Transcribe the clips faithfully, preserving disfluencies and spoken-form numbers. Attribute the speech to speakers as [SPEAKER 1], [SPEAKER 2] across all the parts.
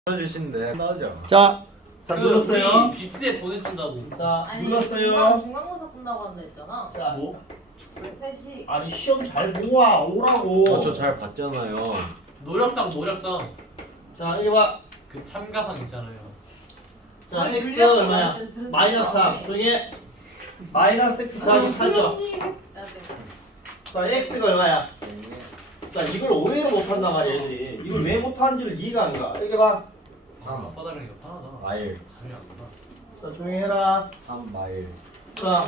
[SPEAKER 1] 주신데 나죠.
[SPEAKER 2] 자, 자
[SPEAKER 3] 그
[SPEAKER 2] 눌렀어요.
[SPEAKER 3] 우리 빕스에 보내준다고.
[SPEAKER 2] 자,
[SPEAKER 4] 아니
[SPEAKER 2] 눌렀어요.
[SPEAKER 4] 중간, 중간고사 끝나고 한다 했잖아.
[SPEAKER 2] 자, 뭐?
[SPEAKER 4] 회식.
[SPEAKER 2] 아니 시험 잘 보고 와 오라고.
[SPEAKER 1] 어, 저 잘 봤잖아요.
[SPEAKER 3] 노력상 노력상
[SPEAKER 2] 자, 여기 봐.
[SPEAKER 3] 그 참가상 있잖아요.
[SPEAKER 2] 자,
[SPEAKER 4] 저기
[SPEAKER 2] x
[SPEAKER 4] 불리한
[SPEAKER 2] 얼마야?
[SPEAKER 4] 거 들은
[SPEAKER 2] 마이너스
[SPEAKER 4] 적
[SPEAKER 2] 삼.
[SPEAKER 4] 없네.
[SPEAKER 2] 조용히 해. 마이너스 x 더하기 사죠.
[SPEAKER 4] 짜증.
[SPEAKER 2] 자, x가 얼마야? 자, 이걸 오해를 못한단 말이야, 얘들이. 이걸 왜 못하는지를 이해가 안 가. 여기 봐.
[SPEAKER 3] 아, 써달라는 게 편하다.
[SPEAKER 1] 마일.
[SPEAKER 3] 잠이 안 나다.
[SPEAKER 2] 자, 조용히 해라.
[SPEAKER 1] 삼 마일.
[SPEAKER 2] 자,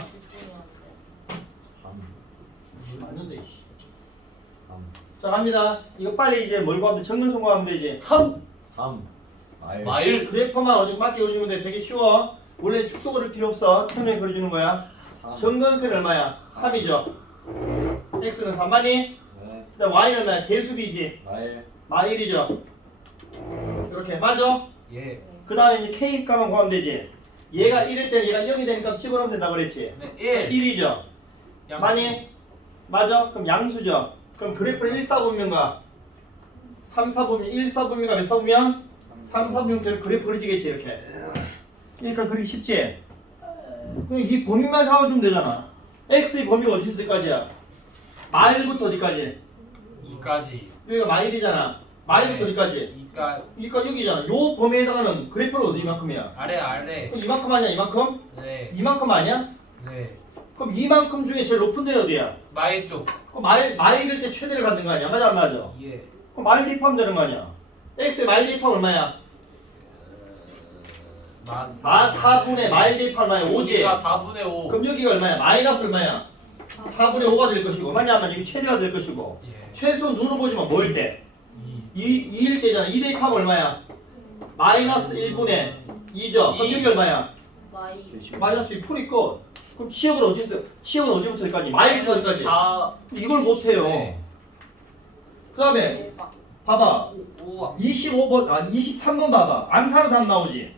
[SPEAKER 1] 삼.
[SPEAKER 2] 맞는데, 씨.
[SPEAKER 1] 삼.
[SPEAKER 2] 자, 갑니다. 이거 빨리 이제 뭘 구하면 정근 성공하면 되지.
[SPEAKER 3] 삼
[SPEAKER 1] 삼. 마일.
[SPEAKER 3] 마일.
[SPEAKER 2] 그래퍼만 어디 맞게 그려주면 돼. 되게 쉬워. 원래 축도 그릴 필요 없어. 처음에 그려주는 거야.
[SPEAKER 1] 삼.
[SPEAKER 2] 정근수는 얼마야? 삼이죠. x는 삼만이.
[SPEAKER 1] 네.
[SPEAKER 2] 그다음 y는 얼마야? 개수비지.
[SPEAKER 1] 마일.
[SPEAKER 2] 마일이죠. 이렇게 맞아?
[SPEAKER 3] 예.
[SPEAKER 2] 그 다음에 이제 k 값만 구하면 되지. 얘가 일일 때 얘가 영이 되니까 집어넣으면 된다고 그랬지.
[SPEAKER 3] 네. 일.
[SPEAKER 2] 일이죠.
[SPEAKER 3] 양-
[SPEAKER 2] 많이? 맞아? 그럼 양수죠. 그럼 그래프를 일, 사 보면과 삼, 사 보면 일, 사 보면과 몇 사 보면 삼, 사 보면 그래프 그려지겠지 이렇게. 그러니까 그리기 쉽지? 그럼 이 범위만 잡아주면 되잖아. x의 범위가 어디서 어디까지야? 마일부터 어디까지?
[SPEAKER 3] 이까지.
[SPEAKER 2] 여기가 마일이잖아. 마일부터
[SPEAKER 3] 네.
[SPEAKER 2] 어디까지?
[SPEAKER 3] 이까
[SPEAKER 2] 그러니까 여기잖아. 요 범위에 해당하는 그래프는 어디 이만큼이야?
[SPEAKER 3] 아래 아래.
[SPEAKER 2] 그럼 이만큼 아니야? 이만큼?
[SPEAKER 3] 네.
[SPEAKER 2] 이만큼 아니야?
[SPEAKER 3] 네.
[SPEAKER 2] 그럼 이만큼 중에 제일 높은 데는 어디야?
[SPEAKER 3] 마일 쪽.
[SPEAKER 2] 그럼 마일, 마일일 때 최대를 갖는 거 아니야? 맞아 안 맞아?
[SPEAKER 3] 예.
[SPEAKER 2] 그럼 마일 대입하면 되는 거 아니야? x의 마일 대입하면 얼마야?
[SPEAKER 3] 마.
[SPEAKER 2] 마 사분의 마일 대입하면 얼마야? 오지?
[SPEAKER 3] 여기가 사분의 오.
[SPEAKER 2] 그럼 여기가 얼마야? 마이너스 얼마야? 사분의 오가 될 것이고 맞냐 안 맞냐? 이게 최대가 될 것이고
[SPEAKER 3] 예.
[SPEAKER 2] 최소 눈으로 보지만 뭐일 때?
[SPEAKER 3] 이.
[SPEAKER 2] 이, 이일 때잖아. 이 대입하면 얼마야? 마이너스 일분의 이죠? 그럼
[SPEAKER 3] 이.
[SPEAKER 2] 여기 얼마야?
[SPEAKER 4] 마이.
[SPEAKER 2] 마이너스 이 풀이 끝. 그럼 치역은 어디부터? 치역은 어디부터 어디까지? 마이너스 어디까지?
[SPEAKER 3] 사.
[SPEAKER 2] 이걸 못해요.
[SPEAKER 3] 네.
[SPEAKER 2] 그 다음에
[SPEAKER 4] 대박.
[SPEAKER 2] 봐봐.
[SPEAKER 3] 우와.
[SPEAKER 2] 이십오 번, 아 이십삼 번 봐봐. 암사로 답 나오지.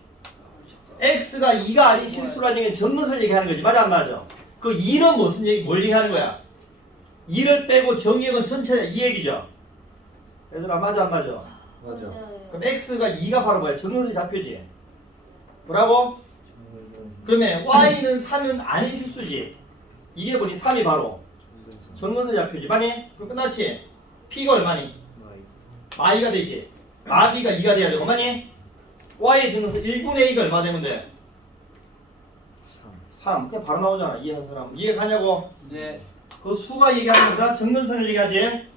[SPEAKER 2] x가 이가 아닌 실수라는 얘기는 정근설 얘기하는 거지. 맞아 안 맞아? 그 이는 무슨 얘기, 뭘 얘기하는 거야? 이를 빼고 정의역은 전체 이 얘기죠. 얘들아 맞아 안 맞아?
[SPEAKER 1] 맞아.
[SPEAKER 2] 그럼 x가 이가 바로 뭐야? 정근설이 잡혀지. 뭐라고? 그러면 y는 삼은 아닌 실수지. 이게 뭐니? 삼이 바로 정근설이 잡혀지. 맞니? 그럼 끝났지? p가 얼마니? 마이가 되지. 마비가 이가 돼야 되고 맞니? y의 증명서 일분의 a가 얼마 되면 돼?
[SPEAKER 1] 삼.
[SPEAKER 2] 삼. 그냥 바로 나오잖아. 이해한 사람. 이해 가냐고?
[SPEAKER 3] 네.
[SPEAKER 2] 그 수가 얘기하는 거다. 정근선을 얘기하지.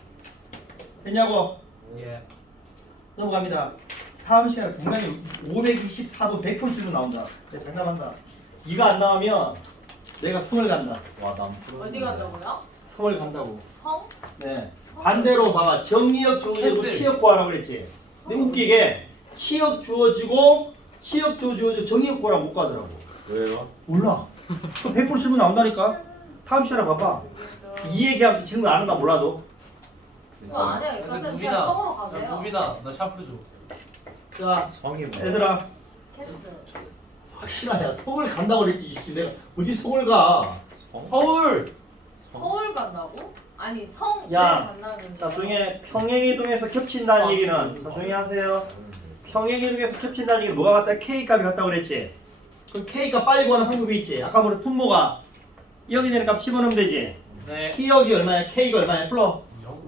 [SPEAKER 2] 됐냐고?
[SPEAKER 3] 예.
[SPEAKER 2] 넘어갑니다. 다음 시간에 분명히 오백이십사 번 백 번 질문 나온다. 내가 장담한다. 이가 안 나오면 내가 성을 간다.
[SPEAKER 1] 와, 남 푸른.
[SPEAKER 4] 어디 간다고요?
[SPEAKER 2] 성을 간다고.
[SPEAKER 4] 성?
[SPEAKER 2] 네. 반대로 봐봐. 정리역 주어지고
[SPEAKER 3] 캔슬.
[SPEAKER 2] 치역 구하라고 그랬지. 근데 웃기게 치역 주어지고 치역 주어지고 정리역 구하라고 못 가더라고.
[SPEAKER 1] 왜요?
[SPEAKER 2] 몰라. 그 백 번 질문 나온다니까. 다음 시간에 봐봐. 이 얘기하면서 질문 안 한다 몰라도.
[SPEAKER 4] 그거 안 해요. 그러니까 쌤 그냥 성으로 가세요.
[SPEAKER 3] 무비다. 나 샴푸 줘.
[SPEAKER 2] 자,
[SPEAKER 1] 성이 뭐?
[SPEAKER 2] 얘들아.
[SPEAKER 4] 캐스.
[SPEAKER 2] 확실하야. 서울 간다고 그랬지. 이씨. 내가 어디 서울 가.
[SPEAKER 1] 성?
[SPEAKER 3] 서울.
[SPEAKER 4] 서울 간다고? 아니 성
[SPEAKER 2] 야,
[SPEAKER 4] 간다는
[SPEAKER 2] 자, 조용히 평행이동에서 겹친다는
[SPEAKER 3] 아,
[SPEAKER 2] 얘기는
[SPEAKER 3] 진짜.
[SPEAKER 2] 자, 조용히 하세요. 평행이동에서 겹친다는 얘기는 뭐가 같다? K 값이 같다고 그랬지. 그럼 K가 빨리 구하는 방법이 있지. 아까 우리 분모가 이억이 되는 값 집어넣으면 되지.
[SPEAKER 3] 네.
[SPEAKER 2] T역이 얼마야? K가 얼마야? 풀어.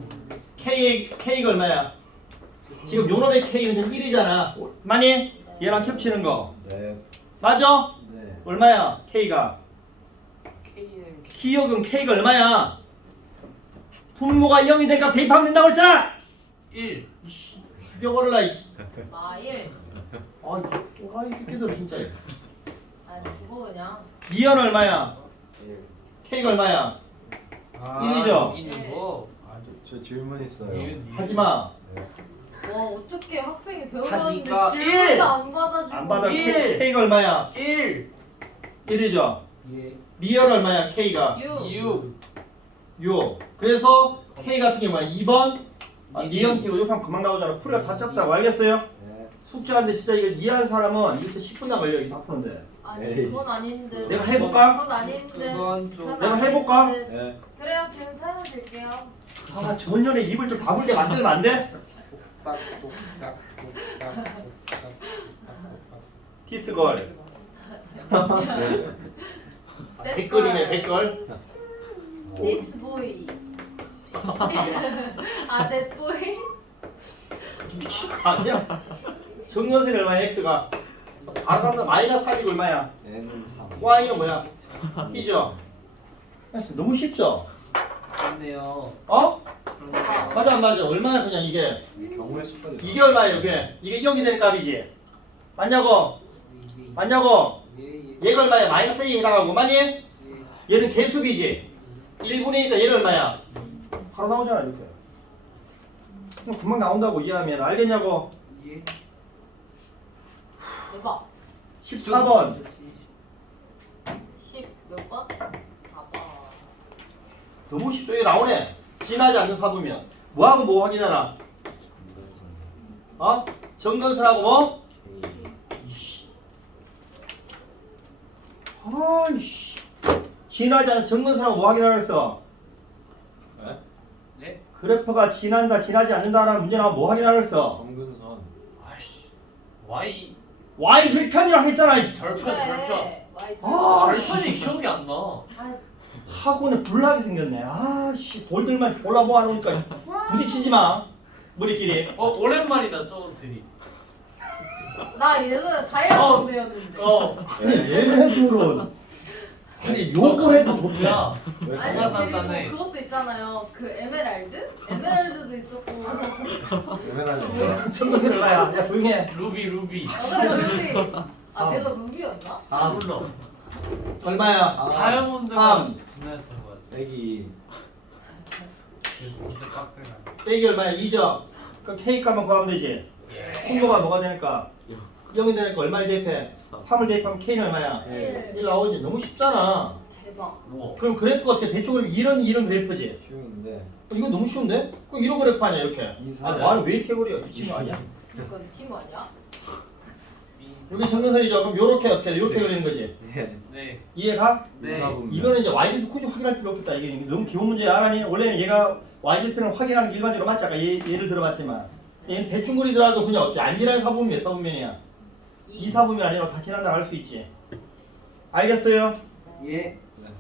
[SPEAKER 2] K, K가 얼마야? 지금 요놈의 K는 지금 일이잖아. 많이? 얘랑 겹치는 거.
[SPEAKER 1] 네.
[SPEAKER 2] 맞아?
[SPEAKER 1] 네.
[SPEAKER 2] 얼마야? K가.
[SPEAKER 3] K는
[SPEAKER 2] T역은 K가 얼마야? 분모가 영이 되니까 대입하면 된다고 했잖아!
[SPEAKER 3] 일.
[SPEAKER 2] 죽여버릴라 이
[SPEAKER 4] 마일.
[SPEAKER 2] 아, 이 새끼들 진짜.
[SPEAKER 4] 아니 죽어 그냥.
[SPEAKER 2] 이현 얼마야?
[SPEAKER 1] 일.
[SPEAKER 2] K가 얼마야? 일이죠?
[SPEAKER 3] 있는 거. 아,
[SPEAKER 1] 저 질문 있어요.
[SPEAKER 3] 이은, 이은.
[SPEAKER 2] 하지 마.
[SPEAKER 1] 네.
[SPEAKER 4] 와 어떻게 학생이 배우는데
[SPEAKER 3] 하니까
[SPEAKER 4] 질문도
[SPEAKER 3] 일.
[SPEAKER 4] 안 받아주고.
[SPEAKER 2] 안 받아.
[SPEAKER 3] 일.
[SPEAKER 2] K, K가 얼마야?
[SPEAKER 3] 일.
[SPEAKER 2] 일이죠.
[SPEAKER 3] 예.
[SPEAKER 2] 리얼 얼마야? K가
[SPEAKER 4] 유.
[SPEAKER 3] 육.
[SPEAKER 2] 육. 그래서 K 같은 게 뭐야? 이 번. 아, 리언 T고 이거 하면 금방 나오잖아. 풀이가 다 짧다고 알겠어요?
[SPEAKER 1] 네.
[SPEAKER 2] 숙제하는데 진짜 이거 이해하는 사람은 이거 진짜 십 분이나 걸려. 이거 다 푸는데.
[SPEAKER 4] 아니
[SPEAKER 1] 에이.
[SPEAKER 4] 그건 아닌데.
[SPEAKER 2] 내가 해볼까?
[SPEAKER 4] 그건 아닌데.
[SPEAKER 3] 그건 좀.
[SPEAKER 4] 그건
[SPEAKER 2] 내가
[SPEAKER 4] 아닌데.
[SPEAKER 2] 해볼까?
[SPEAKER 1] 네.
[SPEAKER 4] 그래요 지금 타이머 드릴게요.
[SPEAKER 2] 아, 전년에 입을 좀 다물게 만들면 안 돼? 디스걸. 댓글이네 댓글.
[SPEAKER 4] This boy. 아, that boy.
[SPEAKER 2] 미친 거 아니야? 정근선이 얼마야 x가? 바로 간다. 마이너스 삼이 얼마야?
[SPEAKER 1] N은 삼.
[SPEAKER 2] y는 뭐야? 이죠? 너무 쉽죠?
[SPEAKER 3] 맞네요.
[SPEAKER 2] 어?
[SPEAKER 3] 그러네요.
[SPEAKER 2] 맞아 안 맞아? 얼마나 그냥 이게
[SPEAKER 1] 경우의 수까지.
[SPEAKER 2] 이게 얼마예요 이게? 이게 영이 되는 값이지? 맞냐고? 맞냐고?
[SPEAKER 3] 예, 예.
[SPEAKER 2] 얘가 얼마야? 마이너스 이 나가고 맞니?
[SPEAKER 3] 예.
[SPEAKER 2] 얘는 개수비지? 일 분의니까 얘는 얼마야? 바로 나오잖아 이렇게. 그럼 금방 나온다고 이해하면 알겠냐고?
[SPEAKER 3] 예.
[SPEAKER 4] 대박.
[SPEAKER 2] 십사 번.
[SPEAKER 4] 십 몇 번? 사 번.
[SPEAKER 2] 너무 쉽죠? 이게 나오네. 지나지 않는 사부면 뭐하고 뭐 확인하라? 어? 정근선하고 뭐? 이씨. 아이씨. 지나지 않는 정근선하고 뭐 확인하라 했어?
[SPEAKER 1] 네?
[SPEAKER 3] 네?
[SPEAKER 2] 그래프가 지난다 지나지 않는다라는 문제 나오면 뭐 확인하라 했어?
[SPEAKER 1] 정근선.
[SPEAKER 3] 아이씨. Y
[SPEAKER 2] y 절편이라고 했잖아.
[SPEAKER 3] 절편
[SPEAKER 4] 그래.
[SPEAKER 3] 절편.
[SPEAKER 4] Y
[SPEAKER 2] 아,
[SPEAKER 3] 절편이 기억이 안 나.
[SPEAKER 4] 아,
[SPEAKER 2] 학원에 불나게 생겼네. 아씨 돌들만 졸라 모아놓으니까 부딪히지 마. 우리끼리.
[SPEAKER 3] 어 오랜만이다 저들이.
[SPEAKER 4] 나 예전에 다이아몬드 배웠는데.
[SPEAKER 3] 어.
[SPEAKER 2] 얘네들은 아니 욕을 해도 좋대.
[SPEAKER 3] 뭐야?
[SPEAKER 1] 왜
[SPEAKER 4] 아니
[SPEAKER 3] 장난
[SPEAKER 4] 그리고
[SPEAKER 3] 난다네.
[SPEAKER 4] 그것도 있잖아요. 그 에메랄드? 에메랄드도 있었고.
[SPEAKER 1] 애매하네.
[SPEAKER 2] 청구세를 가야. 야 조용히 해.
[SPEAKER 3] 루비 루비.
[SPEAKER 4] 맞아 루비. 아
[SPEAKER 2] 삼.
[SPEAKER 4] 내가 루비였나?
[SPEAKER 2] 아
[SPEAKER 3] 몰라.
[SPEAKER 2] 얼마야?
[SPEAKER 1] 아,
[SPEAKER 3] 다이아몬드가
[SPEAKER 2] 삼.
[SPEAKER 3] 지나였던 것 같아.
[SPEAKER 1] 애기.
[SPEAKER 3] 진짜 깍들가.
[SPEAKER 2] 빼기 얼마야? 이죠. 그 케이크 한번 구하면 되지. 풍도가 뭐가 되니까? 영이 되니까 얼마를 대입해? 삼을 대입하면 K는 얼마야?
[SPEAKER 1] 일.
[SPEAKER 2] 일 나오지. 너무 쉽잖아.
[SPEAKER 4] 대박.
[SPEAKER 3] 우와.
[SPEAKER 2] 그럼 그래프가 어떻게 대충 그리면 이런 이런 그래프지?
[SPEAKER 1] 쉬운데.
[SPEAKER 2] 이거 너무 쉬운데? 그럼 이런 그래프 아니야 이렇게?
[SPEAKER 1] 이사.
[SPEAKER 2] 아 나는 왜 이렇게 그려? 미친 거 아니야?
[SPEAKER 4] 이거 미친 거 아니야?
[SPEAKER 2] 여기 정근선이죠. 그럼 요렇게 어떻게 이렇게 그리는 거지?
[SPEAKER 1] 네.
[SPEAKER 3] 네.
[SPEAKER 2] 이해가?
[SPEAKER 3] 네.
[SPEAKER 1] 이사분면.
[SPEAKER 2] 이거는 이제 y절편 굳이 확인할 필요 없겠다. 이게 너무 기본 문제야. 알아니? 원래는 얘가 y절편을 확인하는 게 일반적으로 맞지? 아까 얘, 얘를 들어봤지만 얘는 대충 그리더라도 그냥 어떻게 안 지나는 사분면 몇 사분면이야? 이 사분면 아니라 다 지난다 알 수 있지. 알겠어요?
[SPEAKER 3] 예.
[SPEAKER 1] 네.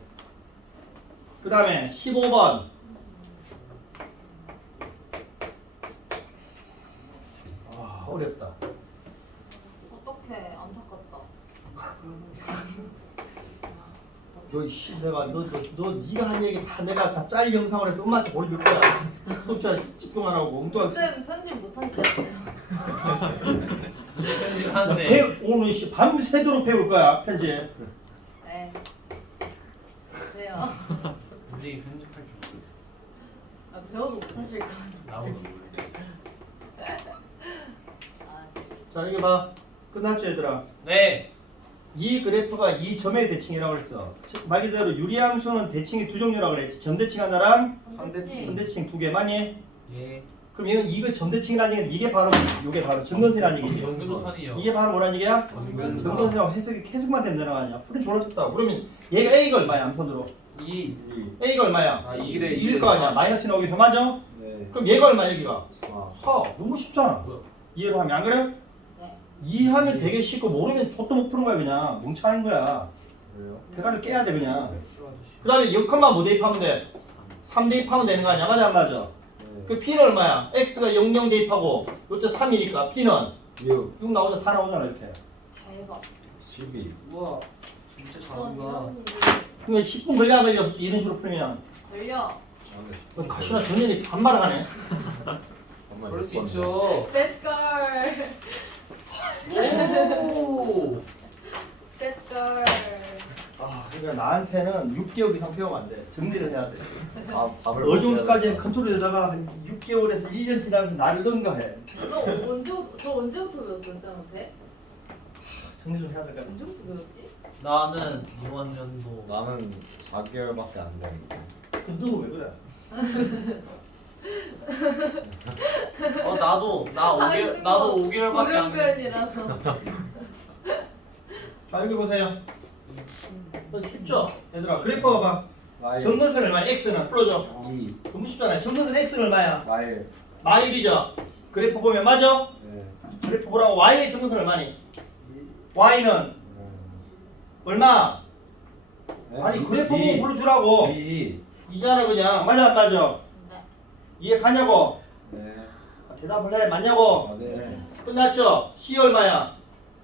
[SPEAKER 2] 그 다음에 십오 번. 아 어렵다.
[SPEAKER 4] 어떡해 안타깝다.
[SPEAKER 2] 너 씨 내가 너, 너, 너 네가 한 얘기 다 내가 다 짤 영상을 해서 엄마한테 보여줄 거야. 수업시간에 집중하라고 엉뚱한
[SPEAKER 4] 쌤 편집 못 하시잖아요.
[SPEAKER 3] 무슨 편집하는데.
[SPEAKER 2] 배 오늘 씨 밤새도록 배울 거야 편집.
[SPEAKER 4] 네. 보세요.
[SPEAKER 3] 근데 편집할 줄
[SPEAKER 4] 아, 배워도 못 하실 거 아니야.
[SPEAKER 3] 나오는
[SPEAKER 4] 아,
[SPEAKER 2] 자 여기 봐. 끝났죠 얘들아.
[SPEAKER 3] 네.
[SPEAKER 2] 이 그래프가 이 점의 대칭이라고 그랬어. 즉, 말 그대로 유리함수는 대칭이 두 종류라고 그랬지. 점대칭 하나랑
[SPEAKER 3] 선대칭.
[SPEAKER 2] 선대칭 두 개 많이.
[SPEAKER 3] 예.
[SPEAKER 2] 그럼 얘는 이거 점대칭이라는 얘기는 이게 바로 이게 바로 정근선이라는 얘기지.
[SPEAKER 3] 정근선이요.
[SPEAKER 2] 이게 바로 뭐라는 얘기야?
[SPEAKER 3] 정근선.
[SPEAKER 2] 정근선이라고 해석이 해석만 되면 되는 거 아니야? 풀은 졸라졌다. 그러면 얘가 A가 얼마야? 암선으로.
[SPEAKER 3] 이.
[SPEAKER 1] 이.
[SPEAKER 2] A가 얼마야?
[SPEAKER 3] 아 이래
[SPEAKER 2] 일일 거 아니야? 마이너스 나오기 맞아?
[SPEAKER 1] 네.
[SPEAKER 2] 그럼 얘가 얼마 여기가?
[SPEAKER 1] 사.
[SPEAKER 2] 사. 너무 쉽잖아.
[SPEAKER 3] 뭐야?
[SPEAKER 2] 이해를 하면 안 그래?
[SPEAKER 4] 네.
[SPEAKER 2] 이해하면 되게 쉽고 모르면 족도 못 푸는 거야 그냥. 뭉쳐하는 거야.
[SPEAKER 1] 그래요?
[SPEAKER 2] 대가를 깨야 돼 그냥.
[SPEAKER 3] 싫어 아저씨.
[SPEAKER 2] 그 다음에 역할만 뭐 대입하면 돼? 삼 대입하면 되는 거 아니야? 맞아 안 맞아?
[SPEAKER 1] 네.
[SPEAKER 2] 그 P는 얼마야? X가 영, 영 대입하고 요때 삼이니까 P는
[SPEAKER 1] 육.
[SPEAKER 2] 육 나오잖아. 다 나오잖아 이렇게.
[SPEAKER 4] 대박.
[SPEAKER 1] 십이.
[SPEAKER 3] 우와. 진짜
[SPEAKER 4] 전
[SPEAKER 3] 잘한다.
[SPEAKER 4] 이런
[SPEAKER 2] 그러니까 십 분 걸려 안 걸려? 이런 식으로 풀면.
[SPEAKER 4] 걸려.
[SPEAKER 1] 아, 네.
[SPEAKER 2] 어, 가시나 전년이 반말을 하네.
[SPEAKER 1] 정말
[SPEAKER 3] 그럴 수
[SPEAKER 1] 몇 번.
[SPEAKER 3] 있죠.
[SPEAKER 4] 뱃걸.
[SPEAKER 3] 오.
[SPEAKER 4] 뱃걸.
[SPEAKER 2] 아, 그러니까 나한테는 육 개월 이상 배우면 안 돼. 정리를 해야 돼.
[SPEAKER 1] 아, 밥을
[SPEAKER 2] 어느 정도까지는 컨트롤에다가 한 육 개월에서 일 년 지나면서 나를 능가해.
[SPEAKER 4] 너 언제 저 언제부터 배웠어 쌤한테?
[SPEAKER 2] 정리 좀 해야 될 것 같아.
[SPEAKER 4] 언제부터 배웠지?
[SPEAKER 3] 나는 이번 연도.
[SPEAKER 1] 나는 사 개월밖에 안 됐는데.
[SPEAKER 2] 너왜 그래?
[SPEAKER 3] 어 나도 나 오 개월 나도 오 개월밖에 안 됐어.
[SPEAKER 4] 고령변이라서.
[SPEAKER 2] 자 여기 보세요. 어, 쉽죠? 얘들아 그래프 봐봐.
[SPEAKER 1] 마일.
[SPEAKER 2] 정근선 얼마야? X는 풀어줘.
[SPEAKER 1] 이.
[SPEAKER 2] 너무 쉽잖아. 정근선 X는 얼마야?
[SPEAKER 1] 마일.
[SPEAKER 2] 마일이죠. 그래프 보면 맞아?
[SPEAKER 1] 네.
[SPEAKER 2] 그래프 보라고. y의 정근선 얼마니? y는 얼마? 아니 그래프 보고 불러주라고.
[SPEAKER 1] 이.
[SPEAKER 2] 이잖아 그냥. 맞아 안 맞아?
[SPEAKER 4] 네.
[SPEAKER 2] 이해 가냐고?
[SPEAKER 1] 네.
[SPEAKER 2] 아, 대답을 해. 맞냐고?
[SPEAKER 1] 아, 네.
[SPEAKER 2] 끝났죠? c 얼마야?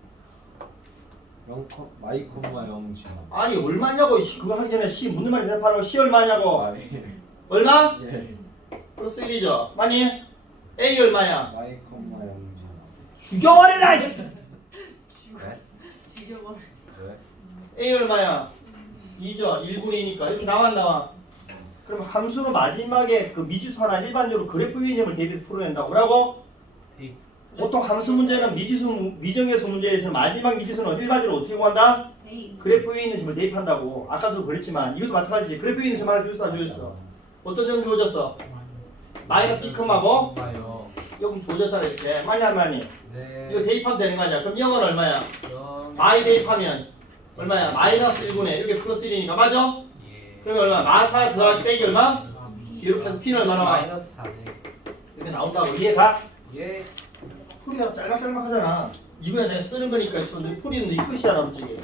[SPEAKER 1] 영 콤 마이 콤마 영 지나.
[SPEAKER 2] 아니 얼마냐고. 씨, 그거 하기 전에 c 묻는 말이 대답하라고. c 얼마냐고?
[SPEAKER 1] 아, 예.
[SPEAKER 2] 얼마?
[SPEAKER 1] 예.
[SPEAKER 2] 플러스 일이죠. 많이? a 얼마야?
[SPEAKER 1] 마이 콤마 영 지나.
[SPEAKER 2] 죽여버릴라. 이
[SPEAKER 1] 네?
[SPEAKER 4] 죽여버려.
[SPEAKER 1] 네.
[SPEAKER 2] a 얼마야? 이죠. 일분의 이니까 이렇게 나와 안 나와? 그럼 함수는 마지막에 그 미지수 하나 일반적으로 그래프 위의 점을 대비해서 풀어낸다고. 뭐라고?
[SPEAKER 3] 대
[SPEAKER 2] 보통 함수 문제는 미지수, 미정계수 문제에서는 마지막 미지수는 일반적으로 어떻게 구한다?
[SPEAKER 4] 데이.
[SPEAKER 2] 그래프 위에 있는 점을 대입한다고. 아까도 그랬지만 이것도 마찬가지지. 그래프 위에 있는 점 하나 주었어 안 주었어? 어떤 점 주어졌어? 마이너스 이 콤마고
[SPEAKER 3] 콤마요.
[SPEAKER 2] 여기 주어졌잖아 이렇게. 많이 안 많이?
[SPEAKER 3] 네.
[SPEAKER 2] 이거 대입하면 되는 거 아니야? 그럼 영은 얼마야?
[SPEAKER 3] 영.
[SPEAKER 2] 마이 대입하면 얼마야? 마이너스 일분의 이게 플러스 일이니까 맞아?
[SPEAKER 3] 예.
[SPEAKER 2] 그러면 얼마? 마사 더하기 빼기 얼마? 이렇게 해서 P는 얼마나 와?
[SPEAKER 3] 마이너스 사네.
[SPEAKER 2] 이렇게 나온다고. 이해가?
[SPEAKER 3] 예.
[SPEAKER 2] 풀이가 짤막짤막하잖아. 이거야 내가 쓰는 거니까 저 풀이는 이 끝이잖아 솔직히.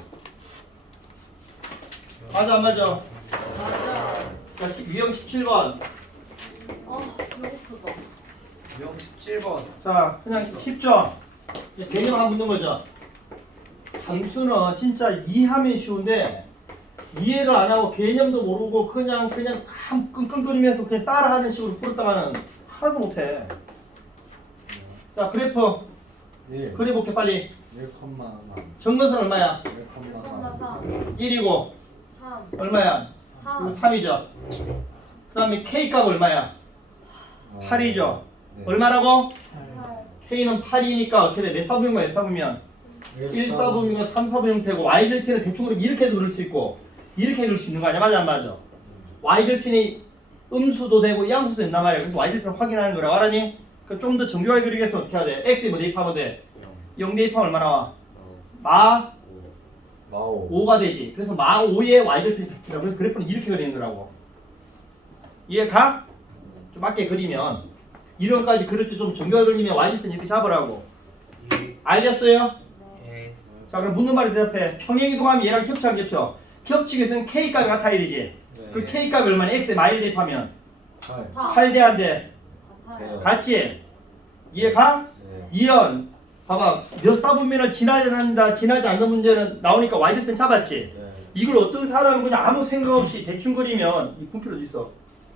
[SPEAKER 2] 맞아 안 맞아?
[SPEAKER 4] 맞아.
[SPEAKER 2] 자, 시- 유형 십칠 번.
[SPEAKER 4] 어, 배고프다.
[SPEAKER 3] 영 십칠 번.
[SPEAKER 2] 자, 그냥 쉽죠? 이제 개념 한 묻는 거죠. 함수는 진짜 이해하면 쉬운데 이해를 안 하고 개념도 모르고 그냥 그냥 감 끙끙거리면서 그냥 따라하는 식으로 풀었다가는 하나도 못해. 자, 그래프
[SPEAKER 1] 일.
[SPEAKER 2] 그려볼게 빨리.
[SPEAKER 1] 일 콤마 삼.
[SPEAKER 2] 정근선 얼마야?
[SPEAKER 1] 일
[SPEAKER 4] 일
[SPEAKER 1] 콤마
[SPEAKER 4] 콤마
[SPEAKER 1] 삼.
[SPEAKER 4] 삼.
[SPEAKER 2] 일이고
[SPEAKER 4] 삼.
[SPEAKER 2] 얼마야?
[SPEAKER 4] 삼.
[SPEAKER 2] 삼이죠. 그 다음에 K값 얼마야?
[SPEAKER 1] 어,
[SPEAKER 2] 팔이죠.
[SPEAKER 1] 네.
[SPEAKER 2] 얼마라고?
[SPEAKER 4] 팔.
[SPEAKER 2] K는 팔이니까 어떻게 돼? 몇 사분면 몇 사분면? 일 사분면 삼 사분 형태고 Y절편을 대충 그리면 이렇게도 그릴 수 있고 이렇게 그릴 수 있는 거 아니야? 맞아 안 맞아? Y절편이 음수도 되고 양수도 된단 말이야. 그래서 Y절편 확인하는 거라고 알았니? 그 좀 더 정교하게 그리겠으면 어떻게 해야 돼? X에 뭐 대입하면 돼? 영 대입하면 얼마 나와? 마
[SPEAKER 1] 마오.
[SPEAKER 2] 오가 되지. 그래서 마 오의 Y절편이 잡히라고. 그래서 그래프는 이렇게 그리는 거라고. 이해가? 좀 맞게 그리면 이런 것까지 그릴 때 좀 정교하게 그리면 Y절편 이렇게 잡으라고.
[SPEAKER 3] 예.
[SPEAKER 2] 알겠어요?
[SPEAKER 3] 예.
[SPEAKER 2] 자 그럼 묻는 말에 대답해. 평행이동하면 얘랑 겹쳐 안 겹쳐? 겹치기 위해서는 K값이 같아야 되지.
[SPEAKER 1] 네.
[SPEAKER 2] 그 K값이 얼마나? X에 마일 대입하면
[SPEAKER 1] 팔.
[SPEAKER 4] 다.
[SPEAKER 2] 팔 대 한 대.
[SPEAKER 4] 같아요.
[SPEAKER 2] 같지? 이해가?
[SPEAKER 1] 네.
[SPEAKER 2] 이연 봐봐 몇 사분면을 지나지 않는다 지나지 않는 문제는 나오니까 Y절편 잡았지?
[SPEAKER 1] 네.
[SPEAKER 2] 이걸 어떤 사람은 그냥 아무 생각 없이 대충 그리면 이 분필 어디 있어?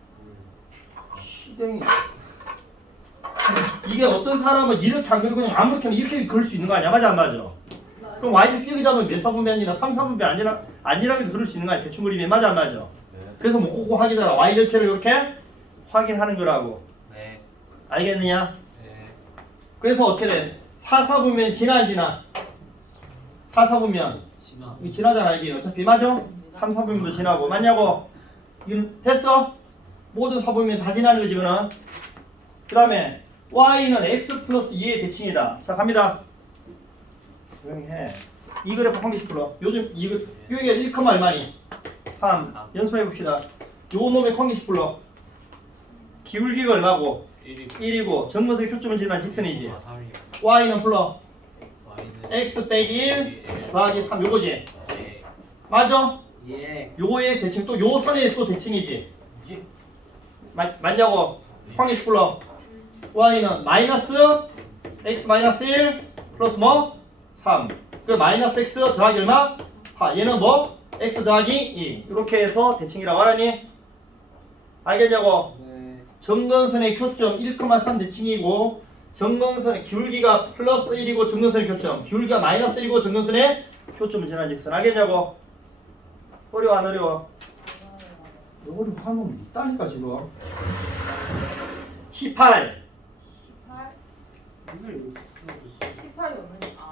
[SPEAKER 2] 시댕이 이게 어떤 사람은 이렇게 안 그리고 그냥 아무렇게나 이렇게 그릴 수 있는 거 아니야? 맞아 안 맞아? 그럼 Y를 삐게 잡으면 몇 사분면이나 삼 사분면 아니라 아니라고도 그릴 수 있는 거 아니야? 대충 그리면 맞아 안 맞아?
[SPEAKER 1] 네.
[SPEAKER 2] 그래서 뭐 꼭꼭 확인하라. Y절편을 이렇게 확인하는 거라고.
[SPEAKER 3] 네.
[SPEAKER 2] 알겠느냐?
[SPEAKER 3] 네.
[SPEAKER 2] 그래서 어떻게 돼? 사 사분면 지나 안 지나? 사 사분면
[SPEAKER 3] 지나.
[SPEAKER 2] 이거 지나잖아 이게 어차피 맞아? 삼 사분면도 지나고 맞냐고? 이건 됐어? 모든 사분면 다 지나는 거지 이거는. 그 다음에 y는 x 플러스 이의 대칭이다. 자 갑니다. 조용히 해. 이 그래프 한 개씩 불러. 요즘 이거 여기가 일, 얼마니? 삼. 연습해 봅시다. 요 놈의 한 개씩 불러. 기울기가 얼마고?
[SPEAKER 3] 일이.
[SPEAKER 2] 일이고 정근선의 표점은 지난 직선이지.
[SPEAKER 3] 아, 삼이요.
[SPEAKER 2] y는 불러.
[SPEAKER 3] Y는
[SPEAKER 2] x 빼기 일 더하기 삼 요거지.
[SPEAKER 3] 예.
[SPEAKER 2] 맞아?
[SPEAKER 3] 예.
[SPEAKER 2] 요거의 대칭 또 요 선의 또 대칭이지.
[SPEAKER 3] 예.
[SPEAKER 2] 맞, 맞냐고? 황희식 불러. y는 마이너스 x 마이너스 일 플러스 뭐? 삼. 그 마이너스 x 더하기 얼마? 사. 얘는 뭐? x 더하기 이. 이렇게 해서 대칭이라고 하니? 알겠냐고?
[SPEAKER 3] 네.
[SPEAKER 2] 정근선의 교점 일, 삼 대칭이고 정근선의 기울기가 플러스 일이고 정근선의 교점 기울기가 마이너스 일이고 정근선의 교점은 지난 직선. 알겠냐고? 어려워 안 어려워? 어려워 하면 있다니까 지금. 십팔.
[SPEAKER 4] 십팔. 십팔이 얼마니? 아.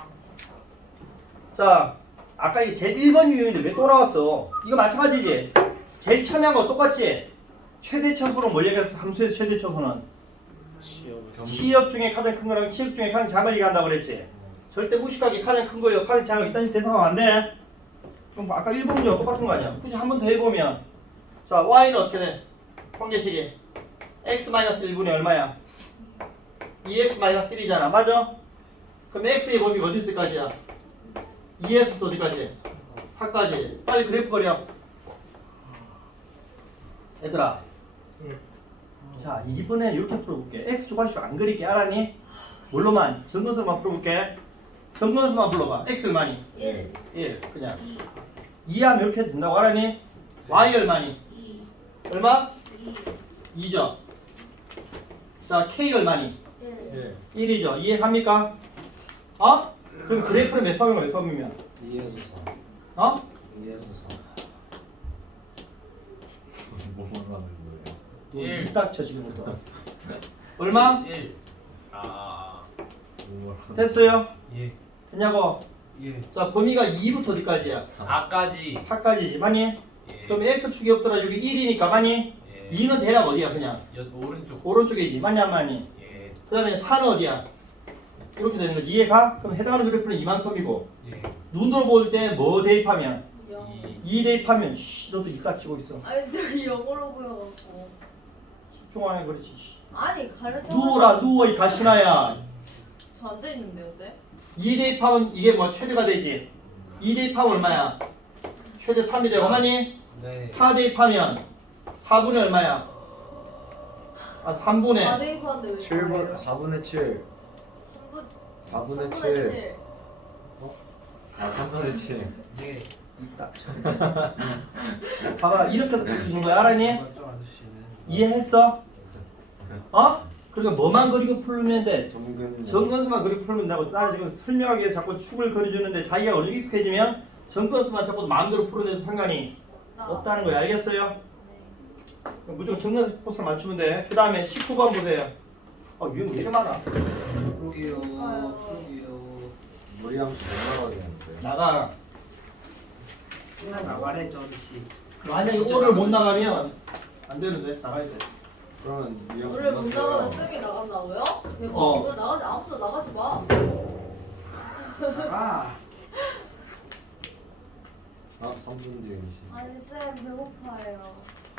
[SPEAKER 2] 자 아까 이 제일 일 번 유형인데 왜 또 나왔어? 이거 마찬가지지? 제일 처음에 한 거 똑같지? 최대 처수로 뭘 얘기했어? 함수의 최대 처수는 치역 중에 가장 큰 거랑 치역 중에 가장 작은 걸 얘기한다고 그랬지? 절대 무식하게 가장 큰 거요 가장 작은 거 이딴 식으로 대답하면 안 돼. 그럼 아까 일 번 문제와 똑같은 거 아니야? 굳이 한 번 더 해보면 자 y는 어떻게 돼? 관계식이 x 마이너스 일분의 얼마야? 이엑스 마이너스 일이잖아. 맞아? 그럼 x의 범위가 어디 있을까지야? 이에서부터 어디까지? 사까지. 빨리 그래프 그려. 얘들아. 자, 이번엔 이렇게 풀어볼게. x 주관식 안 그릴게. 알았니? 뭘로만? 정근수만 풀어볼게. 정근수만 불러봐. x 얼마니?
[SPEAKER 4] 일,
[SPEAKER 2] 일. 그냥.
[SPEAKER 4] 이,
[SPEAKER 2] 이 하면 이렇게 해도 된다고 알았니? y 얼마니?
[SPEAKER 4] 이,
[SPEAKER 2] 얼마?
[SPEAKER 4] 이,
[SPEAKER 2] 이죠. 자, k 얼마니?
[SPEAKER 4] 일.
[SPEAKER 1] 일.
[SPEAKER 2] 일이죠. 이해합니까? 어? 그럼 그래프는 몇 섬이면 몇 섬이면?
[SPEAKER 1] 이에서 사.
[SPEAKER 2] 어?
[SPEAKER 1] 이에서 사. 뭐 말하는 거예요?
[SPEAKER 3] 일.
[SPEAKER 2] 입 닥쳐 지금부터. 얼마?
[SPEAKER 3] 일. 아.
[SPEAKER 1] 뭐 말하는
[SPEAKER 2] 됐어요?
[SPEAKER 3] 예.
[SPEAKER 2] 됐냐고?
[SPEAKER 3] 예.
[SPEAKER 2] 자, 범위가 이부터 어디까지야?
[SPEAKER 3] 사까지.
[SPEAKER 2] 사까지지. 맞니?
[SPEAKER 3] 예.
[SPEAKER 2] 그럼 x축이 없더라. 여기 일이니까 맞니?
[SPEAKER 3] 예.
[SPEAKER 2] 이는 대략 어디야 그냥?
[SPEAKER 3] 여, 오른쪽.
[SPEAKER 2] 오른쪽이지. 맞냐 안 맞니?
[SPEAKER 3] 예.
[SPEAKER 2] 그 다음에 사는 어디야? 이렇게 되는 거지. 이해가? 그럼 해당하는 그래프는 이만큼이고
[SPEAKER 3] 예.
[SPEAKER 2] 눈으로 볼 때 뭐 대입하면?
[SPEAKER 4] 영.
[SPEAKER 3] 이.
[SPEAKER 2] 이 대입하면 씨 너도 입 닥치고 있어.
[SPEAKER 4] 아니 저기 영어로 보여갖고.
[SPEAKER 2] 집중 안 해 그렇지. 씨.
[SPEAKER 4] 아니 가르쳐.
[SPEAKER 2] 누워라 누워 이 가시나야.
[SPEAKER 4] 저 앉아 있는데요, 쌤?
[SPEAKER 2] 이 대입하면 이게 뭐 최대가 되지. 이 대입하면 얼마야? 최대 삼이 되고 맞니?
[SPEAKER 3] 네.
[SPEAKER 2] 사 대입하면 사분의 얼마야? 아 삼분의
[SPEAKER 4] 사 대입하는데 왜
[SPEAKER 1] 칠 분 사분의 칠.
[SPEAKER 4] 삼분
[SPEAKER 1] 사분의 칠. 아 삼분의 칠.
[SPEAKER 3] 네.
[SPEAKER 2] 입 닥쳐. 봐봐 이렇게 쓰신 거야 알았니?
[SPEAKER 3] 아저씨는.
[SPEAKER 2] 이해했어? 어? 그러니까 뭐만 그리고 풀면 돼?
[SPEAKER 1] 정근.
[SPEAKER 2] 정건수만 그리고 풀면 된다고. 나는 지금 설명하기 위해서 자꾸 축을 그려주는데 자기가 어느 게 익숙해지면 정건수만 자꾸 마음대로 풀어내도 상관이 없다는 거야. 알겠어요? 그럼 무조건 정건수 코스를 맞추면 돼. 그 다음에 십구 번 보세요. 아 유형 왜 이렇게 많아?
[SPEAKER 3] 그러게요.
[SPEAKER 4] 아유.
[SPEAKER 3] 그러게요.
[SPEAKER 1] 무리함수 못 나가겠는데.
[SPEAKER 2] 나가.
[SPEAKER 3] 그냥 나가래 저 아저씨.
[SPEAKER 2] 만약에 오를 못 나가면 안 되는데 나가야 돼.
[SPEAKER 1] 그러면 무리함수
[SPEAKER 4] 오늘 못 나가면
[SPEAKER 1] 나가요.
[SPEAKER 4] 쌤이 나간다고요? 대박.
[SPEAKER 2] 어.
[SPEAKER 4] 오늘 나가지 아무도 나가지 마.
[SPEAKER 3] 나가.
[SPEAKER 1] 아 삼 분 뒤에 시.
[SPEAKER 4] 아니 쌤 배고파요.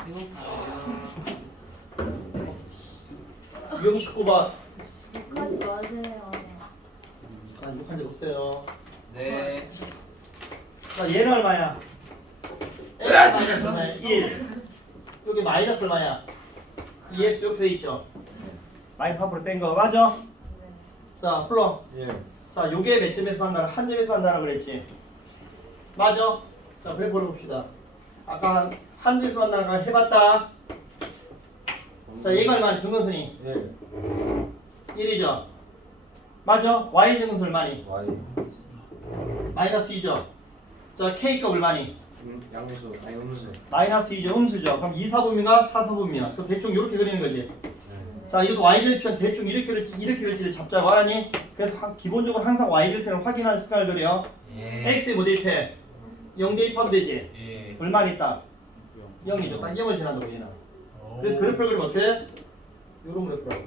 [SPEAKER 3] 배고파요.
[SPEAKER 2] 유형 십구 번.
[SPEAKER 4] 욕하지 마세요.
[SPEAKER 2] 아 욕한 적 없어요.
[SPEAKER 3] 네.
[SPEAKER 2] 자 얘는 얼마야? x 마이너스 얼마야? 일. 여기 마이너스 얼마야? 이 엑스 이렇게 돼 있죠? 마이너스 앞으로 뺀 거 맞아?
[SPEAKER 4] 네.
[SPEAKER 2] 자 풀러.
[SPEAKER 1] 예.
[SPEAKER 2] 자 요게 몇 점에서 만나라? 한 점에서 만나라 그랬지? 맞아? 자 그래프를 봅시다. 아까 한, 한 점에서 만나는 거 해봤다. 자 얘가 얼마나 정근선이?
[SPEAKER 1] 예.
[SPEAKER 2] 일이죠? 맞아? y 정근선 얼마니?
[SPEAKER 1] Y.
[SPEAKER 2] 마이너스 이죠? 자 k값 얼마니?
[SPEAKER 1] 음, 양수. 아니 음수.
[SPEAKER 2] 마이너스 이죠? 음수죠? 그럼 이 사분면과 사 사분면. 그럼 대충 이렇게 그리는 거지.
[SPEAKER 1] 네.
[SPEAKER 2] 자 이것도 y절편 대충 이렇게 그릴지 이렇게 그릴지를 잡자고 하니 그래서 하, 기본적으로 항상 y절편을 확인하는 습관을 들여.
[SPEAKER 3] 예.
[SPEAKER 2] x에 뭐 대입해? 영 대입하면 되지.
[SPEAKER 3] 예.
[SPEAKER 2] 얼마나 있다? 영이죠. 딱 영을 지난다고 얘는.
[SPEAKER 3] 오.
[SPEAKER 2] 그래서 그래프를 그리면 어떻게 해? 요런 그래프라고.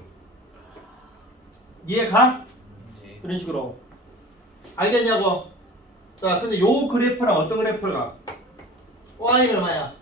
[SPEAKER 2] 이해가?
[SPEAKER 3] 예.
[SPEAKER 2] 이런 식으로. 알겠냐고? 자 근데 요 그래프랑 어떤 그래프가? y는 얼마야?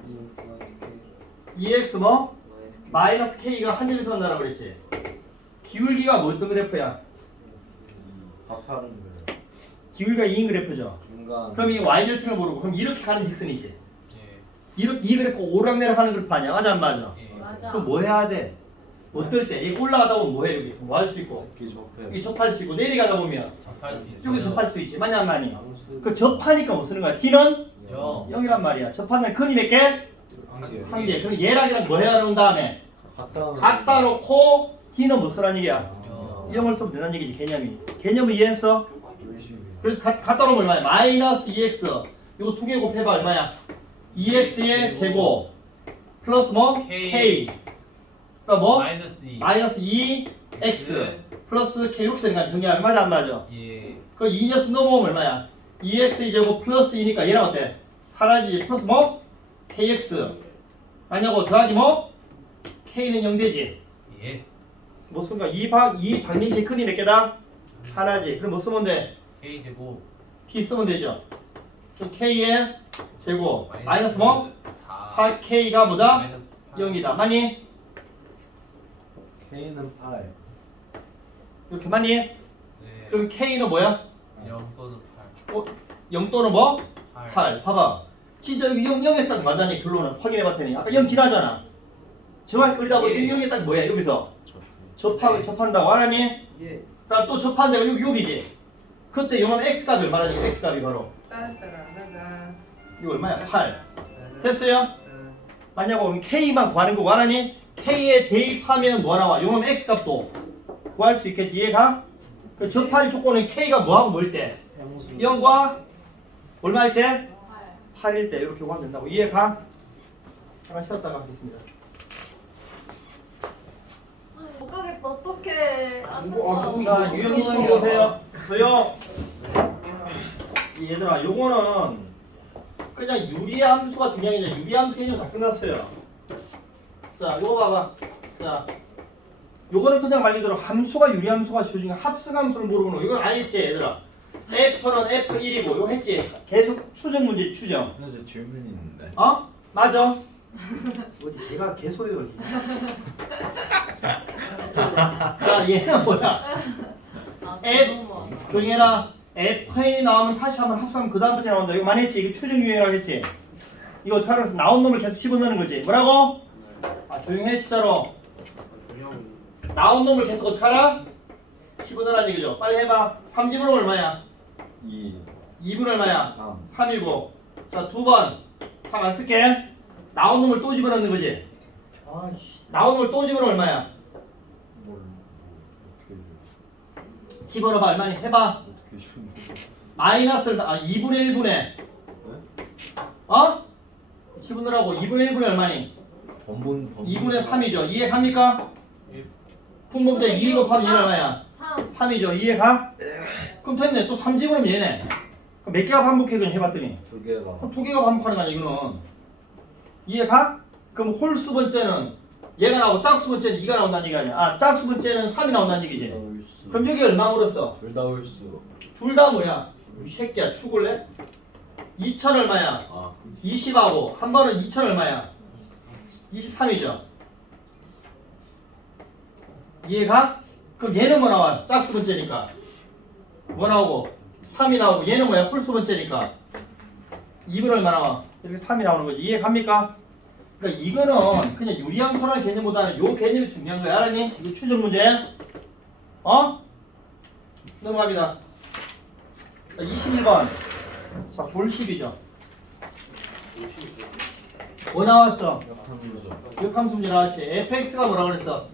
[SPEAKER 2] 이 엑스 뭐? 마이너스 k가 한 점에서 만나라 그랬지. 기울기가 뭐 어떤 그래프야?
[SPEAKER 1] 밥하는 거예요.
[SPEAKER 2] 기울기가 이인 그래프죠.
[SPEAKER 1] 중간.
[SPEAKER 2] 그럼 이 y절편을 모르고 그럼 이렇게 가는 직선이지.
[SPEAKER 3] 예.
[SPEAKER 2] 이렇게 이 그래프 오락내락 하는 그래프 아니야? 맞아 안 맞아?
[SPEAKER 3] 예.
[SPEAKER 4] 맞아.
[SPEAKER 2] 그럼 뭐 해야 돼? 어떨 때? 얘 올라가다 보면 뭐 해? 여기 뭐 할 수 있고
[SPEAKER 1] 접기 접해.
[SPEAKER 2] 여기 접할 수 있고 내려가다 보면
[SPEAKER 3] 접할 수 있어요.
[SPEAKER 2] 여기 접할 수 있지. 맞냐 안 맞니?
[SPEAKER 1] 양수.
[SPEAKER 2] 그 접하니까 뭐 쓰는 거야? t는
[SPEAKER 3] 영.
[SPEAKER 2] 영이란 말이야. 접하는 근이 몇 개?
[SPEAKER 1] 한 개.
[SPEAKER 2] 한 개. 그럼 얘랑 얘랑 뭐 해야 하는 다음에
[SPEAKER 1] 갖다
[SPEAKER 2] 갖다 놓고 t는 뭐 쓰라는 얘기야?
[SPEAKER 3] 영.
[SPEAKER 2] 영을 쓰면 된다는 얘기지 개념이. 개념을 이해했어?
[SPEAKER 1] 열심히.
[SPEAKER 2] 그래서 가, 갖다 놓으면 얼마야? 마이너스 이 엑스 이거 두 개 곱해봐 얼마야? 이 엑스의 제곱 플러스 뭐?
[SPEAKER 3] K.
[SPEAKER 2] K 그러니까 뭐?
[SPEAKER 3] 마이너스 이.
[SPEAKER 2] 마이너스 이 엑스 플러스 K 이렇게 되는 거야. 정리하면 맞아 안 맞아?
[SPEAKER 3] 예.
[SPEAKER 2] 그 이 녀석 넘어오면 얼마야? 이 엑스 제곱 플러스 이니까 얘랑 어때? 사라지지. 플러스 뭐? 케이엑스 아니냐고 더하기 뭐? K는 영 되지.
[SPEAKER 3] 예.
[SPEAKER 2] 뭐 쓴 거야? 이 방, 이 방정식 크기 몇 개다? 하나지. 그럼 뭐 쓰면 돼?
[SPEAKER 3] K 제곱.
[SPEAKER 2] T 쓰면 되죠. 그럼 K의 제곱 마이너스 뭐?
[SPEAKER 3] 사.
[SPEAKER 2] 사 K가 뭐다?
[SPEAKER 3] 마이너스 팔.
[SPEAKER 2] 영이다. 맞니?
[SPEAKER 1] K는 팔.
[SPEAKER 2] 이렇게 맞니?
[SPEAKER 3] 네.
[SPEAKER 2] 그럼 K는 뭐야?
[SPEAKER 3] 영 또는 팔.
[SPEAKER 2] 어? 영 또는 뭐?
[SPEAKER 3] 팔.
[SPEAKER 2] 팔. 봐봐. 진짜 여기 영, 영에서 딱 맞다니 결론은 확인해 봤더니 아까 영 지나잖아. 정확히 그리다 보니
[SPEAKER 3] 예.
[SPEAKER 2] 영에 딱 뭐야 여기서 접합을
[SPEAKER 3] 예.
[SPEAKER 2] 접한다고 안 하니?
[SPEAKER 3] 예.
[SPEAKER 2] 그다음 또 접하는 데가 여기 여기지. 그때 요놈 x 값이 얼마라니? x 값이 바로
[SPEAKER 3] 따라따라따라.
[SPEAKER 2] 이거 얼마야? 팔. 됐어요?
[SPEAKER 3] 음.
[SPEAKER 2] 만약에 그럼 K만 구하는 거고 안 하니? K에 대입하면 뭐 나와? 요놈 x 값도 구할 수 있겠지. 이해가? 그 접할 조건은 K가 뭐하고 뭐일 때? 영과 얼마일 때? 팔일 때 이렇게 구하면 된다고. 이해가? 잠깐 쉬었다가 하겠습니다.
[SPEAKER 4] 못 가겠다. 어떡해. 안
[SPEAKER 3] 뭐, 아,
[SPEAKER 4] 된다.
[SPEAKER 3] 너무
[SPEAKER 2] 자, 유영이 시험 보세요. 소영. 얘들아, 요거는 그냥 유리함수가 중요한 게 아니라 유리함수 개념 다 끝났어요. 자, 요거 봐봐. 자, 요거는 그냥 말 그대로 함수가 유리함수가 중에 합승함수를 모르는 거. 이건 알겠지, 얘들아. F는 에프 일이고, 이거 했지? 계속 추정 문제 추정.
[SPEAKER 1] 근데 질문이 있는데.
[SPEAKER 2] 어? 맞아. 어디 걔가 개소리를. 자, 얘는 뭐야?
[SPEAKER 4] 아,
[SPEAKER 2] 앱.
[SPEAKER 4] 너무
[SPEAKER 2] 조용히 해라. 에프엔이 나오면 다시 한번 합성하면 그 다음부터 나온다. 이거 많이 했지? 이거 추정 유형이라고 했지? 이거 어떻게 하라고 해서 나온 놈을 계속 집어넣는 거지. 뭐라고? 아 조용히 해 진짜로. 나온 놈을 계속 어떻게 하라? 집어넣으라는 얘기죠. 빨리 해봐. 삼 집으로 얼마야?
[SPEAKER 1] 이,
[SPEAKER 2] 이 분 얼마야?
[SPEAKER 1] 삼.
[SPEAKER 2] 삼이고. 자, 두 번. 삼 안 쓸게. 나온 놈을 또 집어넣는 거지. 아이씨. 나온 놈을 또 집어넣으면 얼마야?
[SPEAKER 1] 뭘 어떻게
[SPEAKER 2] 집어넣어봐. 얼마니? 해봐.
[SPEAKER 1] 어떻게 준?
[SPEAKER 2] 마이너스를 아 이분의 일분에 어? 집어넣으라고. 이분의 일분이 얼마니?
[SPEAKER 1] 번본 번.
[SPEAKER 2] 이분의 삼이죠. 이해갑니까? 풍분대
[SPEAKER 4] 근데
[SPEAKER 2] 이
[SPEAKER 4] 이거
[SPEAKER 2] 곱하면 얘는
[SPEAKER 4] 삼.
[SPEAKER 2] 얼마야?
[SPEAKER 4] 삼.
[SPEAKER 2] 삼이죠. 이해가? 그럼 됐네. 또 삼 집으면 얘네. 그럼 몇 개가 반복해? 그냥 해봤더니
[SPEAKER 1] 두 개가.
[SPEAKER 2] 그럼 두 개가 반복하는 거 아니야 이거는. 이해가? 그럼 홀수 번째는 얘가 나오고 짝수 번째는 이가 나온다는 얘기 아니야. 아 짝수 번째는 삼이 나온다는 얘기지.
[SPEAKER 1] 홀수.
[SPEAKER 2] 그럼 여기 얼마 물었어?
[SPEAKER 1] 둘다 홀수.
[SPEAKER 2] 둘 다 뭐야? 이 새끼야 죽을래? 이천 얼마야?
[SPEAKER 1] 아,
[SPEAKER 2] 이십하고 한 번은 이천 얼마야? 이십삼이죠. 이해가? 그럼 얘는 뭐 나와? 짝수 번째니까 뭐 나오고? 삼이 나오고 얘는 뭐야? 홀수 번째니까 이 분 얼마 나와? 이렇게 삼이 나오는 거지. 이해갑니까? 그러니까 이거는 그냥 유리함수라는 개념보다는 요 개념이 중요한 거야. 알았니? 이거 추정 문제. 어? 넘어갑니다. 자, 이십일 번. 자, 졸십이죠. 뭐 나왔어?
[SPEAKER 1] 역함수.
[SPEAKER 2] 역함수 문제 나왔지. 에프엑스가 뭐라 그랬어?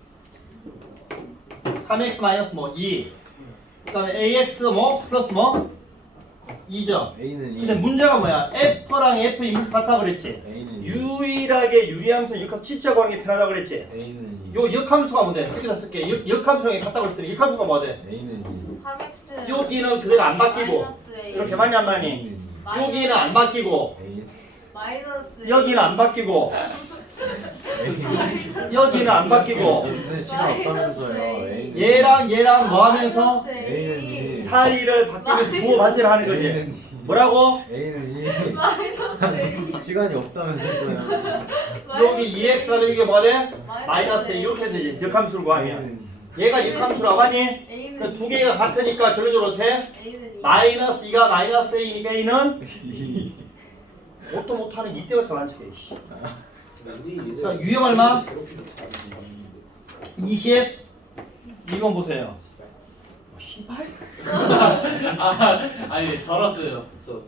[SPEAKER 2] 삼 엑스 마이너스 뭐 이. 그다음에 에이엑스 뭐 플러스 뭐 이죠.
[SPEAKER 1] A는 이.
[SPEAKER 2] 근데 문제가 뭐야? F랑 F 인분수 같다 그랬지.
[SPEAKER 1] A는 이.
[SPEAKER 2] 유일하게 유리함수는 역함 진짜 구하는 게 편하다 그랬지.
[SPEAKER 1] A는 이.
[SPEAKER 2] 요 역함수가 뭐돼? 여기다 쓸게. 역, 역함수랑 같다 그랬으니 역함수가 뭐돼?
[SPEAKER 1] A는 이.
[SPEAKER 4] 삼 엑스.
[SPEAKER 2] 여기는 그대로 안 바뀌고
[SPEAKER 4] 마이너스 A.
[SPEAKER 2] 이렇게 많이 안 많이.
[SPEAKER 1] A는 이.
[SPEAKER 2] 여기는 안 바뀌고
[SPEAKER 1] A.
[SPEAKER 4] 마이너스 A.
[SPEAKER 2] 여기는 안 바뀌고
[SPEAKER 1] A는
[SPEAKER 2] 여기는 안 바뀌고
[SPEAKER 1] 무슨 시간 없다면서요. A는
[SPEAKER 2] 얘랑 얘랑 뭐 하면서
[SPEAKER 4] 마이너스
[SPEAKER 1] A는
[SPEAKER 4] A.
[SPEAKER 1] 이.
[SPEAKER 2] 차이를 바뀌면서 부호 반대로 하는 거지.
[SPEAKER 1] A는 이.
[SPEAKER 2] 뭐라고?
[SPEAKER 1] A는 이.
[SPEAKER 4] 마이너스 A.
[SPEAKER 1] 시간이 없다면서요.
[SPEAKER 2] 여기 이 엑스가 되는 게 뭐가 돼? 마이너스 이렇게 되지. 역함수를 구하면.
[SPEAKER 1] A는
[SPEAKER 2] 얘가 역함수라고 하니?
[SPEAKER 4] A는
[SPEAKER 2] 그 두 개가 같으니까 결론적으로 어때?
[SPEAKER 4] A는 이.
[SPEAKER 2] 마이너스 이가 마이너스 A니까 A는
[SPEAKER 1] 이.
[SPEAKER 2] 뭣도 못하는 이때가 잘안 치게. 씨. 자, 유형 얼마? 이십. 이번 보세요. 씨발.
[SPEAKER 3] 아, 아니 절었어요. 저.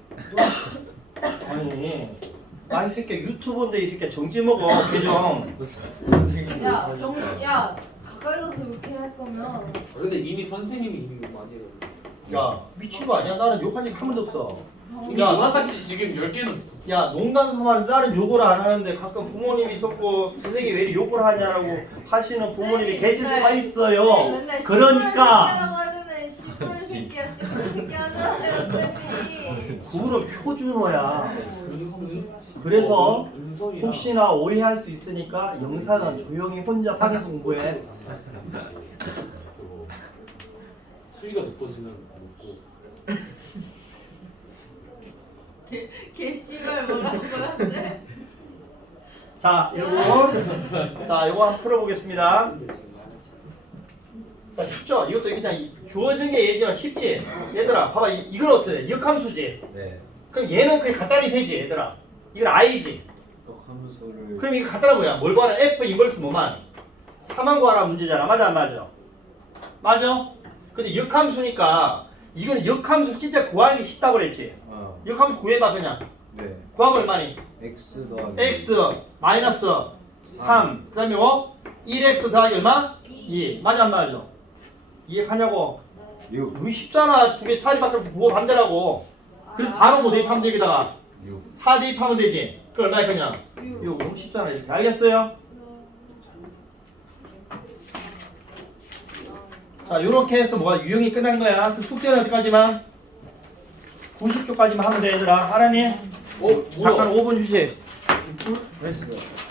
[SPEAKER 2] 아니, 나이 새끼 유튜브인데 이 새끼 정지 먹어. 계정.
[SPEAKER 4] 야, 정, 야, 가까이 가서 이렇게 할 거면
[SPEAKER 3] 근데 이미 선생님이 이미 많이 해요.
[SPEAKER 2] 야, 미친 거 아니야? 나는 욕한 적한 번도 없어.
[SPEAKER 3] 이미
[SPEAKER 2] 야.
[SPEAKER 3] 노란삭지 지금 열 개는 붙었어.
[SPEAKER 2] 야, 농담 삼아 나는 욕을 안 하는데 가끔 부모님이 듣고 선생님이 왜 이렇게 욕을 하냐라고 하시는 부모님이
[SPEAKER 4] 쌤이
[SPEAKER 2] 계실
[SPEAKER 4] 맨날-
[SPEAKER 2] 수가
[SPEAKER 4] 쌤
[SPEAKER 2] 있어요.
[SPEAKER 4] 맨날
[SPEAKER 2] 그러니까
[SPEAKER 4] 시골 새끼야, 시골 새끼 하잖아요, 쌤이.
[SPEAKER 2] 그거는 표준어야. 그래서 혹시나 오해할 수 있으니까 영상은 조용히 혼자 방에서 공부해.
[SPEAKER 3] 수위가 높아지면 먹고.
[SPEAKER 4] 개, 개 씨발 뭐라고요, 쌤?
[SPEAKER 2] 자, 요거 자, 요거 한번 풀어보겠습니다. 자, 쉽죠? 이것도 그냥 주어진 게 얘지만 쉽지? 얘들아, 봐봐. 이, 이건 어떻게 돼? 역함수지?
[SPEAKER 1] 네.
[SPEAKER 2] 그럼 얘는 그게 갖다리 되지, 얘들아. 이건 i지.
[SPEAKER 1] 역함수를
[SPEAKER 2] 그럼 이거 갖다라 뭐야? 뭘 구하라? f 인버스 뭐만? 사만 구하라 문제잖아. 맞아, 안 맞아? 맞아? 근데 역함수니까 이거는 역함수 진짜 구하는 게 쉽다고 그랬지?
[SPEAKER 1] 어.
[SPEAKER 2] 역함수 구해봐, 그냥.
[SPEAKER 1] 네.
[SPEAKER 2] 구하면 얼마니?
[SPEAKER 1] x 더하기
[SPEAKER 2] x 마이너스 삼, 그 다음에 뭐? 일 엑스 더하기 얼마? 이. 맞아, 안 맞아? 이해하냐고?
[SPEAKER 1] 육.
[SPEAKER 2] 이거 쉽잖아. 두 개 차이 밖에 없어. 부호 반대라고. 그래서 바로 뭐 대입하면 돼, 여기다가.
[SPEAKER 1] 육.
[SPEAKER 2] 사 대입하면 되지. 그 얼마야, 그냥? 이거 너무 쉽잖아. 이렇게. 알겠어요? 자, 요렇게 해서 뭐가 유형이 끝난 거야. 그 숙제는 어디까지만? 구십 초까지만 하면 돼, 얘들아. 알았니?
[SPEAKER 3] 어
[SPEAKER 2] 잠깐
[SPEAKER 3] 뭐야?
[SPEAKER 2] 오 분 휴식.
[SPEAKER 1] 됐어.